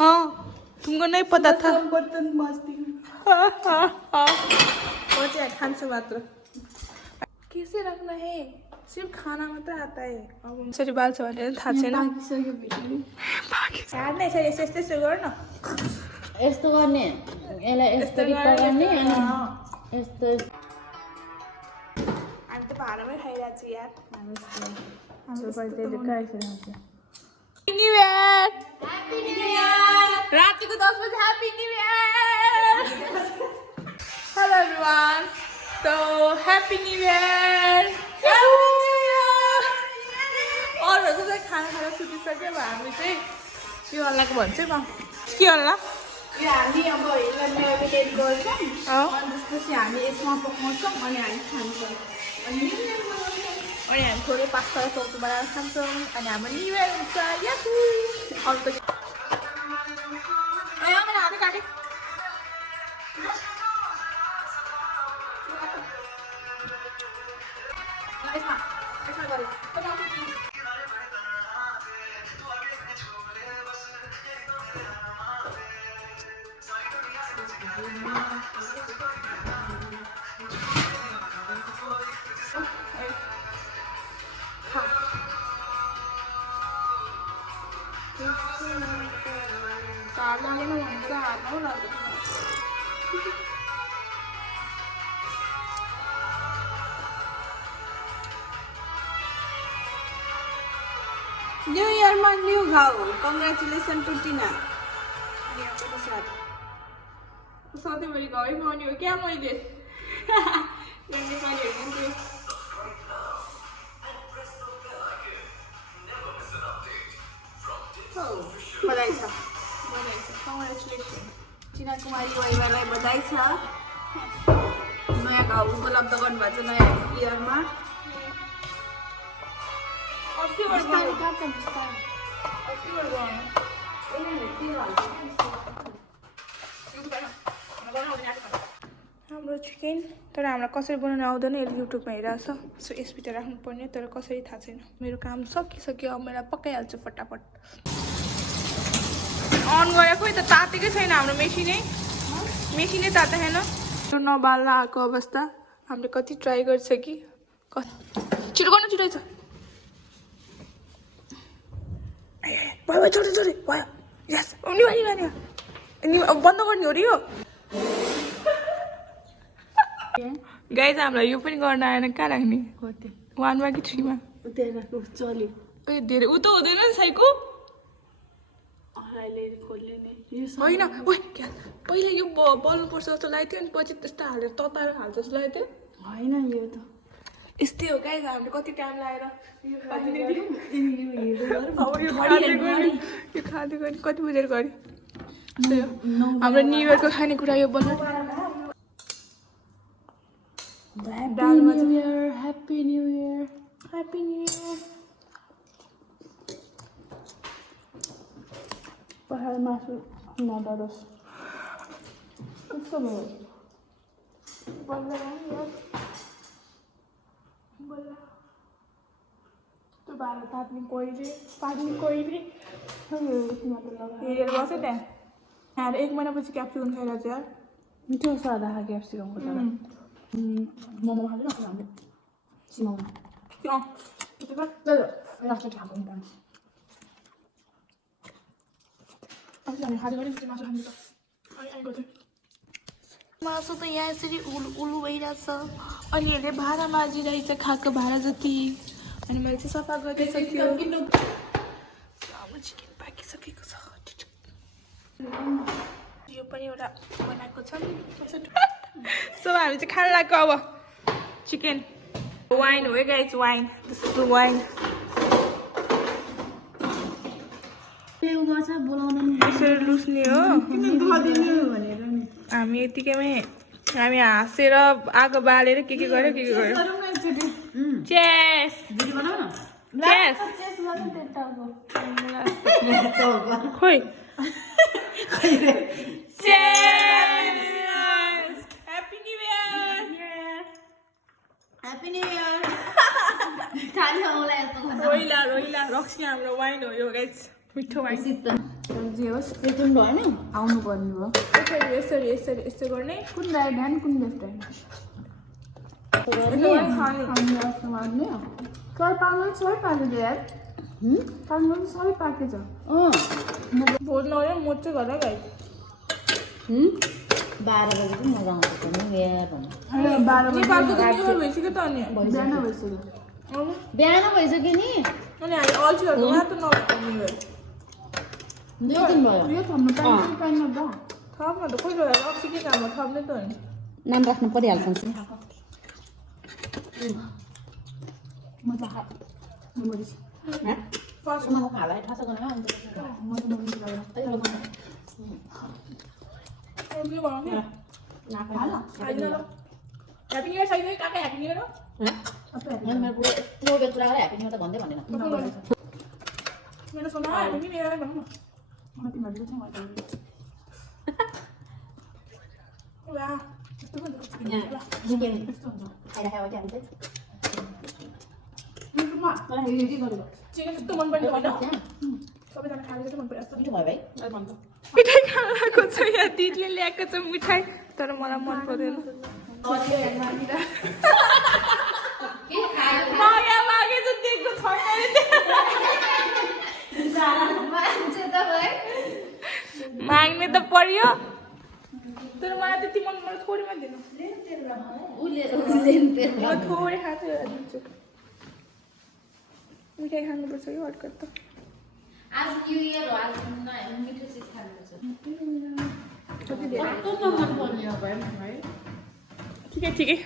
हाँ तुमको नहीं पता था बर्तन माजती हूँ वो चाहिँ खान्छु मात्र कैसे रखना है सिर्फ खाना मात्र आता है अब कसरी बाल्छ भनेर थाहा छैन हाल्ने छ यस्तो यस्तो गर न यस्तो गर्ने यसलाई यस्तो गर्ने अनि यस्तो हामी त भाँडामै खाइरहेको छु यार न्यू इयर रातिको 10 बजे happy new year hello everyone so happy new year अरूहरू चाहिँ खाना खाएर सुतिसक्यो अब हामी चाहिँ के हल्लाको भन्छु म के हल्ला यो हामी अब यसलाई म्यारिनेट गर्छौँ अनि त्यसपछि हामी यसमा पकाउँछौँ अनि हामी खान्छौँ अनि हामी थोरै पास्ता र सब्जी बनाएर खान्छौँ अनि हाम्रो न्यू इयर हुन्छ याहू अरू त मैले हातै काटेँ यसमा गरेँ न्यू इयरमा न्यू घाउ कङ्ग्रेचुलेसन टु टिना सधैँभरि घरै पाउने हो क्या मैले बधाई छ कङ्ग्रेचुलेसन टिना कुमारी परिवारलाई बधाई छ नयाँ घाउ उपलब्ध गर्नुभएको छ नयाँ इयरमा हाम्रो चिकन तर हामीलाई कसरी बनाउनु आउँदैन यसले युट्युबमा हेरेको छ सो यसभित्र राख्नुपर्ने तर कसरी थाहा छैन मेरो काम सकिसक्यो अब मैले पकाइहाल्छु फटाफट अन गरेको त तातेकै छैन हाम्रो मेसिनै ताते छैन त्यो नबाल्न आएको अवस्था हामीले कति ट्राई गर्छ कि छिटो गर्नु छिटो छ भयो छोटो छोटो भयो यस बन्द गर्ने हो र यो गाइज हामीलाई यो पनि गर्न आएन कहाँ राख्ने 1 मा कि 3 मा ए धेरै उ त हुँदैन नि साइको होइन पहिला यो बल्नुपर्छ जस्तो लाग्थ्यो अनि पछि त्यस्तो हालेर तताएर हाल्छ जस्तो लाग्थ्यो होइन यो त यस्तै हो गाइज हामीले कति टाइम लगाएर यो खाँदै गरी कति बुझेर गऱ्यो हाम्रो न्यु इयरको खानेकुरा यो बनाउ Happy New Year. Pahal masuk nadaros. Kau mau? Bola. Tu baru tadi koiri. ये बस है यार 1 महीना पछि क्याप्सिकम खाइरहेको छ यार मिठो छ आधा क्याप्सिकमको त मोमो खाँदै नखानु हामीले सिमाउमा राष्ट्र खाएको हुन्छ अनि खाँदै पनि मासु खानु त मासु त यहाँ यसरी उलु भइरहेछ अनि यसले भाँडा माझिरहेछ खाएको भाँडा जति अनि मैले चाहिँ सफा गरिदिइसक्यो हाम्रो चिकन पाकिसकेको छ यो पनि एउटा बनाएको छ सो हामी चाहिँ खान लाग्यो अब चिकन वाइन हो है guys wine this is the wine यसरी लुस्ने हो हामी यतिकैमै हामी हाँसेर आगो बालेर के गर्यो चेस खोइ Happy New Year. रोइला रक्सी हाम्रो वाइन हो यो गाइस मिठो वाइन जे होस् त्यो कुन भएन आउनु पर्ने भयो यसरी यसरी यसरी यस्तो गर्ने कुन राइट ह्यान्ड कुन लेफ्ट ह्यान्ड सबै पाकेछ यार पाक्नु सबै पाकेछ भोज नगरे म चाहिँ घर गएँ 12 बजे चाहिँ मजा आउँछ नि यार नेपालको त निवर भइसक्यो त अनि बिहान भइसक्यो बिहान भइसक्यो नि अनि हामी अल्छीहरूको मात्र नभएको निवर 2 दिन भयो यो थम्नु पाइन्न दा थप्न त कोही बेला रक्सी के काम थप्ने त नि नाम राख्नु परिहाल्छ नि मजा खा मेमोरिज फर्स्टमा खालाई थाहा छ गन के भन्नु ह्याप्पी न्यु इयर छैन काका ह्याप्पी न्यु इयर मेरो प्रोग्राम पुरा गरे ह्याप्पी न्यु इयर त भन्दै भनेन मेरो सोना ह्याप्पी न्यु इयर भन्नु म तिमीहरुले चाहिँ मजा वा यस्तो हुन्छ खाइराखेको क्या हामी चाहिँ मलाई हेरि गरेको चिकन यस्तो मन पर्ने होइन सबैजना खाएर चाहिँ मन परिरहेको मिठो भयो भाइ मिठाई खान आएको छ यहाँ दिदीले ल्याएको छ मिठाई तर मलाई मन पर्दैन माया मागेको दिएको छैन माग्ने त पर्यो तर मलाई त्यति मन पर्छ थोरैमा दिनु थोरै खाएको दिन्छु मिठाई खानुपर्छ कि हटकट त आज न्यू इयर हो आज मिठो चिज खानुपर्छ कति धेरै कस्तो मन पर्ने हो भाइ ठिकै